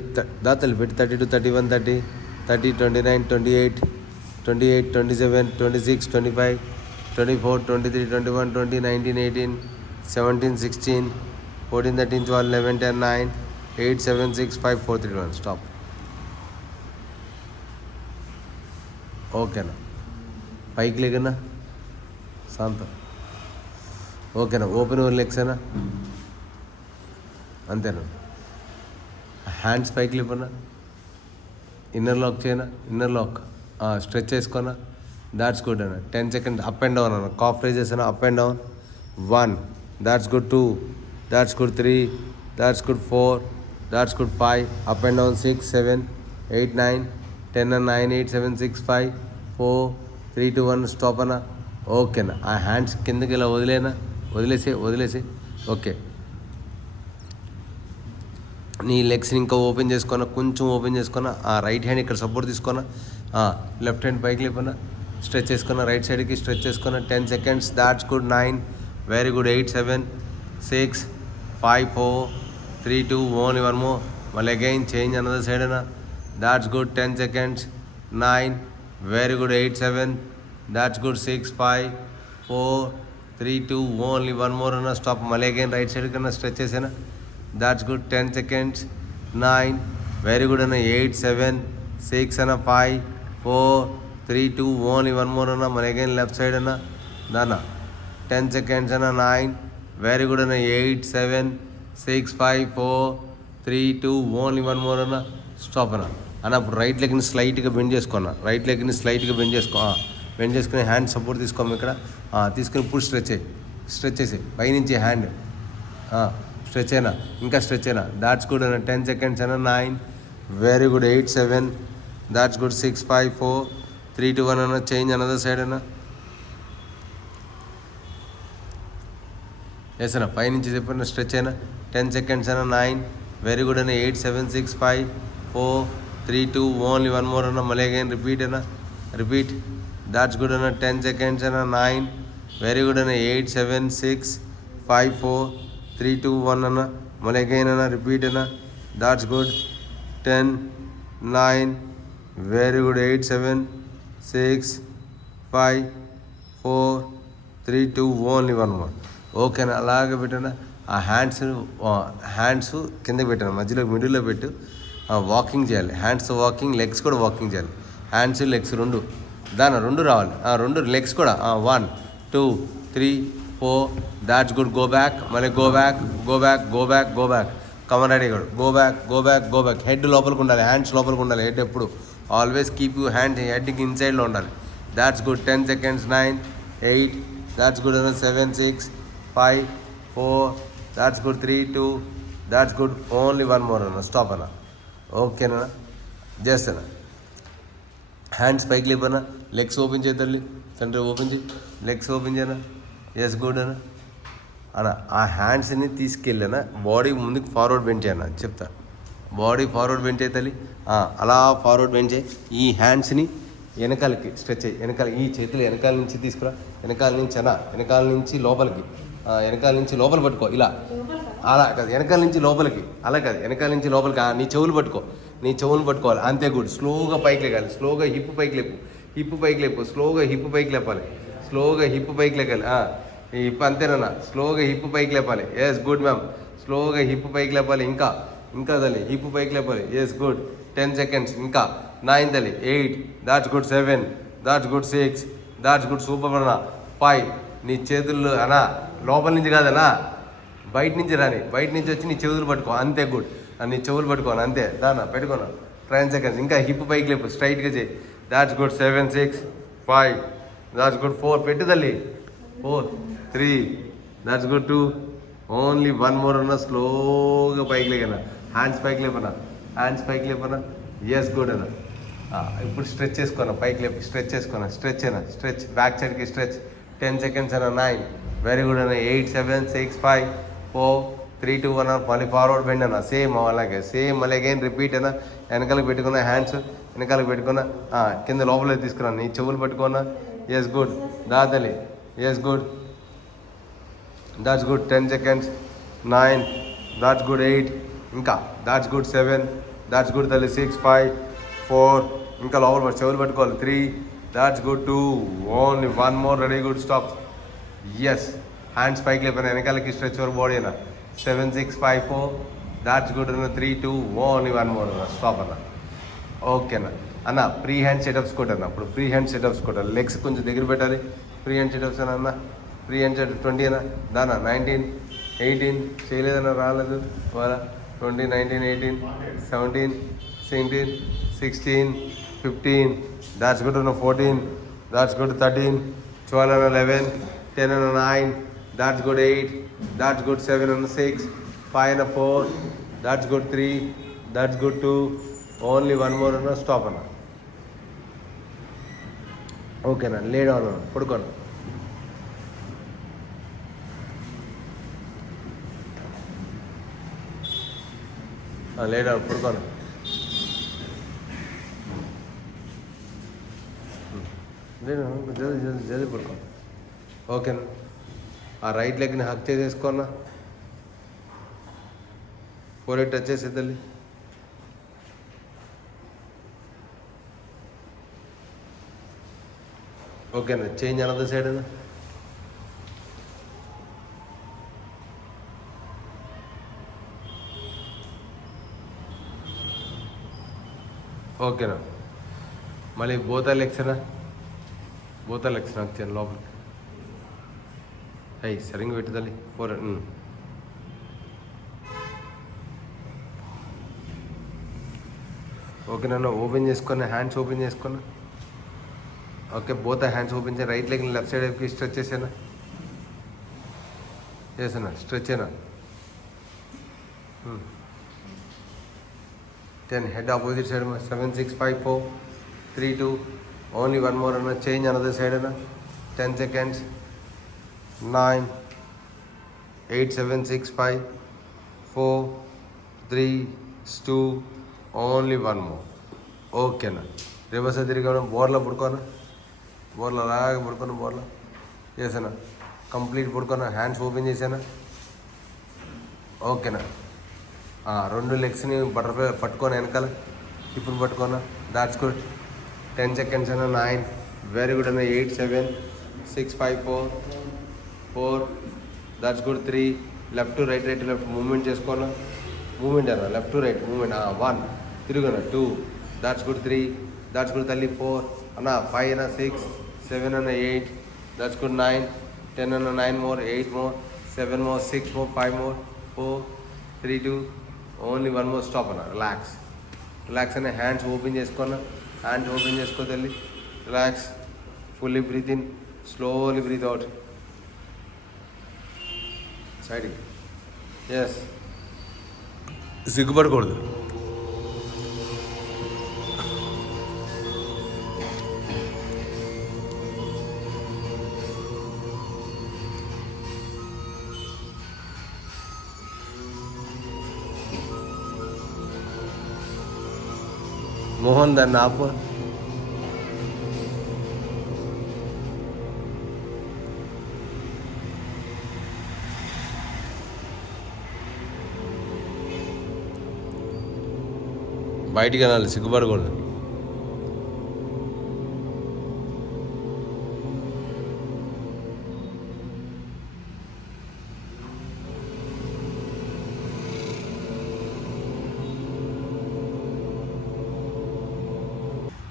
దాతలు పెట్టి 32, 31, 30, 30, 29, 28, 28, 27, 26, 25, 24, 23, 21, 20, 19, 18, 17, 16, 14, 13, 12, 11, 10, 9, 8, 7, 6, 5, 4, 3, 2, 1. Stop. ఓకేనా. పైకి లేకన్నా. శాంతం. ఓకేనా. ఓపెన్ ఓవర్ లెగ్స్ అయినా. అంతేనా. హ్యాండ్స్ పైకి లేపన్నా. ఇన్నర్ లాక్ చేయనా. ఇన్నర్ లాక్ స్ట్రెచ్ చేసుకున్నా. దాట్స్ గుడ్ అన్న. 10 seconds. అప్ అండ్ డౌన్ అన్న. కాఫ్ రైజెస్ అన్న. Up and down. 1, that's good. 2, that's good. 3, that's good. 4, that's good. 5, up and down. 6, 7, 8, 9, 10 and 9, 8, 7, 6, 5, 4, 3, 2, 1. Stop అన్న. ఓకేనా. హ్యాండ్స్ కిందకి ఇలా వదిలేసి. ఓకే. నీ లెగ్స్ని ఇంకా ఓపెన్ చేసుకున్నా. కొంచెం ఓపెన్ చేసుకున్నా. రైట్ హ్యాండ్ ఇక్కడ సపోర్ట్ తీసుకున్నా. లెఫ్ట్ హ్యాండ్ పైకి లేపన్నా. స్ట్రెచ్ చేసుకున్నా. రైట్ సైడ్కి స్ట్రెచ్ చేసుకున్నా. 10 seconds. That's good. 9, very good. 8, 7, 6, 5, 4, 3, 2, only one more. మళ్ళీ అగైన్ చేంజ్ అనదర్ సైడ్ అన్న. That's good. 10 seconds. 9, very good. 8, 7, that's good. 6, 5, 4, 3, 2, only one more అన్న. స్టాప్. మళ్ళీ అగైన్ రైట్ సైడ్ కన్నా stretch చేసానా. That's good. 10 seconds. 9, very good అన్న. 8, 7, 6 అన్న. 5, 4, 3, 2, only one more అన్న. మళ్ళీ again left side అన్న. దాన్న 10 seconds అన్న. 9, వెరీ గుడ్ అన్న. 8, 7, 6, 5, 4, 3, 2, ఓన్లీ వన్ మోర్ అన్న. స్టాప్ అన్న. అన్న ఇప్పుడు రైట్ లెగ్ని స్లైట్గా బెండ్ చేసుకున్నా, రైట్ లెగ్ని స్లైట్గా బెండ్ బెండ్ చేసుకుని హ్యాండ్ సపోర్ట్ తీసుకోము ఇక్కడ, తీసుకుని ఇప్పుడు స్ట్రెచ్ చేసి పైనుంచి హ్యాండ్ స్ట్రెచ్ అయినా, ఇంకా స్ట్రెచ్ అయినా. దాట్స్ గుడ్ అన్న. 10 seconds అన్న. 9, వెరీ గుడ్. 8, 7, that's good. 6, 5, 4, 3, 2, 1 అన్న. చేంజ్ అనదర్ సైడ్ అన్న. ఎస్ అన్న, పైనుంచి చెప్పిన స్ట్రెచ్ అయినా. 10 seconds అన్న. 9, వెరీ గుడ్ అన్న. 8, 7, 6, 5, 4, 3, 2, ఓన్లీ 1 more అన్న. మళ్ళీ అగైన్ రిపీట్ అన్న. రిపీట్. దాట్స్ గుడ్ అన్న. 10 seconds అన్న. 9, వెరీ గుడ్ అన్న. 8, 7, 6, 5, 4, 3, 2, 1 అన్న. మళ్ళీ అగైన్ అన్న. రిపీట్ అన్న. That's good. 10, 9, very good. 8, 7, 6, 5, 4, 3, 2, only 1 more. ఓకేనా? అలాగే పెట్టాను. ఆ హ్యాండ్స్ కిందకి పెట్టాను, మధ్యలో మిడిల్లో పెట్టు. వాకింగ్ చేయాలి. హ్యాండ్స్ వాకింగ్, లెగ్స్ కూడా వాకింగ్ చేయాలి. హ్యాండ్స్ లెగ్స్ రెండు రెండు రావాలి. రెండు లెగ్స్ కూడా. 1, 2, 3, 4, దాట్స్ గుడ్. Go back. మళ్ళీ గో బ్యాక్. కమన్ రెడీ కూడా. Go back. హెడ్ లోపలికి ఉండాలి, హ్యాండ్స్ లోపలికి ఉండాలి. హెడ్ ఎప్పుడు ఆల్వేస్ కీప్ యూ హెడ్కి ఇన్సైడ్లో ఉండాలి. That's good. 10 seconds. 9, 8, that's good అన్న. 7, 6, 5, 4, that's good. 3, 2, that's good. Only 1 more అన్న. స్టాప్ అన్న. ఓకేనా? చేస్తాను. హ్యాండ్స్ పైకి లేపన్నా. Legs open చేద్దాలి. తండ్రి ఓపెన్ చేయి. లెగ్స్ ఓపెన్ చేయనా. ఎస్ గుడ్ అన్న. ఆ హ్యాండ్స్ని తీసుకెళ్ళానా, బాడీ ముందుకు ఫార్వర్డ్ బెండ్ చేయనా. చెప్తా. బాడీ ఫార్వర్డ్ బెండ్ చేయాలి. అలా ఫార్వర్డ్ బెండ్ చేయి. ఈ హ్యాండ్స్ని వెనకాలకి స్ట్రెచ్ అయ్యి, వెనకాల ఈ చేతులు వెనకాల నుంచి తీసుకురా. వెనకాల నుంచి లోపలికి, వెనకాల నుంచి లోపల పట్టుకో. ఇలా అలా కాదు, వెనకాల నుంచి లోపలికి. అలా కాదు, వెనకాల నుంచి లోపలికి. నీ చెవులు పట్టుకోవాలి. అంతే గుడ్. స్లోగా పైకి లేగాలి. స్లోగా హిప్ పైకి లేపు. స్లోగా హిప్ పైకి లేపాలి. ఈ హిప్ అంతేనా. స్లోగా హిప్ పైకి లేపాలి. Yes good ma'am. స్లోగా హిప్ పైకి లేపాలి. ఇంకా తల్లి హిప్ పైకి లేపాలి. Yes good. 10 seconds. ఇంకా 9 తల్లి. 8, that's good. 7, that's good. 6, that's good. Super అన్న. 5, నీ చేతుల్లో అన్నా లోపల నుంచి కాదన్నా, బయట నుంచి రాని. బయట నుంచి వచ్చి నీ చెవులు పట్టుకో. అంతే గుడ్. నీ చెవులు పట్టుకోను. అంతే దానా పెట్టుకోను. 10 seconds. ఇంకా హిప్ పైకి లేపు. స్ట్రైట్గా చేయి. That's good. 7, 6, 5, that's good. 4, పెట్టు తల్లి. 4, 3, దాట్స్ గుడ్. 2, ఓన్లీ 1 more అన్న. స్లోగా పైకి లేకన్నా. హ్యాండ్స్ పైకి లేపనా. ఎస్ గుడ్ అన్న. ఇప్పుడు స్ట్రెచ్ చేసుకున్నా. పైకి లేపి స్ట్రెచ్ చేసుకున్నా. స్ట్రెచ్ బ్యాక్ సైడ్కి స్ట్రెచ్. 10 seconds అన్న. 9, వెరీ గుడ్ అన్న. 8, 7, 6, 5, 4, 3, 2, 1 మళ్ళీ ఫార్వర్డ్ బెండ్ అన్న. సేమ్ అలాగే సేమ్ మళ్ళీ అగైన్ రిపీట్ అన్న. వెనకాలకు పెట్టుకున్న హ్యాండ్స్ వెనకాలకు పెట్టుకున్న, కింద లోపలికి తీసుకున్నాను. నీ చెవులు పట్టుకున్నా. Yes good. దాతలి. Yes good. That's good. 10 seconds. 9, that's good. 8, ఇంకా దాట్స్ గుడ్. 7, దాట్స్ గుడ్ తల్లి. 6, 5, 4, ఇంకా లోపల చెవులు పట్టుకోవాలి. 3, that's good. 2, only 1 more. Ready good. Stop. Yes. Hands పైకి లేపైనా. వెనకాలకి స్ట్రెచ్ యువర్ బాడీ అన్న. 7, 6, 5, 4, దాట్స్ గుడ్ అన్న. 3, 2, ఓన్లీ 1 more అన్న. స్టాప్ అన్న. ఓకేనా అన్న. ఫ్రీ హ్యాండ్ సెటప్స్ కొట్టన్నా. ఇప్పుడు ఫ్రీ హ్యాండ్ సెటప్స్ కొట్టాలి. లెగ్స్ కొంచెం దగ్గర పెట్టాలి. ఫ్రీ హ్యాండ్ సెటప్స్ అన్న. ఫ్రీ హ్యాండ్ సెటప్ 20 అన్న. దానా 19, 18 చేయలేదన్న. రాలేదు వాళ్ళ 20, 19, 18, 17, 16, 16, 15, దాట్స్ గుడ్ అన్న. 14, దాట్స్ గుడ్. 13, 12 అన్న. 11, 10 అన్న. 9, దాట్స్ గుడ్. 8, that's good. 7 అన్న. 6, 5 అన్న. 4, that's good. 3, that's good. 2, only 1 more అన్న. స్టాప్ అన్న. ఓకేనా. లే డౌన్ అన్న. పడుకోండి. Lay down. పడుకోండి. జల్దీ పడుకోండి. ఓకేనా. ఆ రైట్ లెగ్ని హక్ చేసేసుకోన్నా. ఫోర్ టచ్ చేసేద్దాలి. ఓకేనా. చేంజ్ అనదర్ సైడ్ అన్న. ఓకేనా. మళ్ళీ బోతా లెగ్స్ వచ్చాను లోపలికి. అయ్యి సరిగ్గా పెట్టుదలి. 4, ఓకే నన్ను ఓపెన్ చేసుకున్నా, హ్యాండ్స్ ఓపెన్ చేసుకున్నా. ఓకే బోత్ హ్యాండ్స్ ఓపెన్ చేయ. రైట్ లెగ్ లెఫ్ట్ సైడ్ వైపుకి స్ట్రెచ్ చేసానా, చేసానా, స్ట్రెచ్ అయినా. 10 head opposite side 7 6 5 4 3 2 only one more and change another side and 10 seconds 9 8 7 6 5 4 3 2 only one more. ఓకేనా. రివర్స్ తిరిగాను, బోర్లో పడుకోనా, బోర్లో అలాగే పడుకోను, బోర్లో చేసానా, కంప్లీట్ పడుకోనా, హ్యాండ్స్ ఓపెన్ చేసానా. ఓకేనా. రెండు లెగ్స్ని బటర్ఫ్లై పట్టుకొని వెనకాల ఇప్పుడు పట్టుకోనా. That's good. 10 seconds అన్న. 9 వెరీ గుడ్ అన్న. 8 7 6 5 4 4 that's good. 3 left to right, right left movement చేసుకోనా. మూవ్మెంట్ అన్న, లెఫ్ట్ టు రైట్ మూవ్మెంట్. 1 తిరుగునా. 2 దాట్స్ గుడ్. 3 దాట్స్ గుడ్ తల్లి. 4 అన్న. 5 అన్న. 6 7 అన్న. 8 దాట్స్ గుడ్. 9 10 అన్న. 9 more 8 more 7 more 6 more 5 more 4 3 2 only one more. Stop అన్న. రిలాక్స్, రిలాక్స్ అనే. హ్యాండ్స్ ఓపెన్ చేసుకున్నా, హ్యాండ్స్ ఓపెన్ చేసుకో తల్లి. Relax, fully breathe in, slowly breathe out. సైడ్కి. ఎస్, సిగ్గుపడకూడదు. మోహన్ దాన్ని ఆపు. బయటికి అనాలి, సిగ్గుపడకూడదు.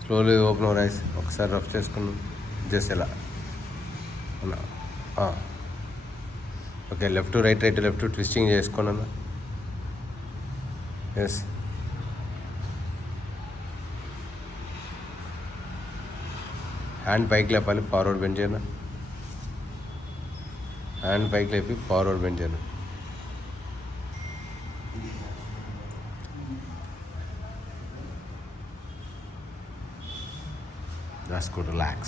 Slowly open our eyes. ఒకసారి రఫ్ చేసుకున్నాం జస్ట్ ఎలా అన్నా. Okay left to right, right to left twisting చేసుకున్నాను. ఎస్, హ్యాండ్ పైకి లేపాలి, ఫార్వర్డ్ బెండ్ చేయను. హ్యాండ్ పైకి లేపి ఫార్వర్డ్ బెండ్ చేయను. That's good, relax.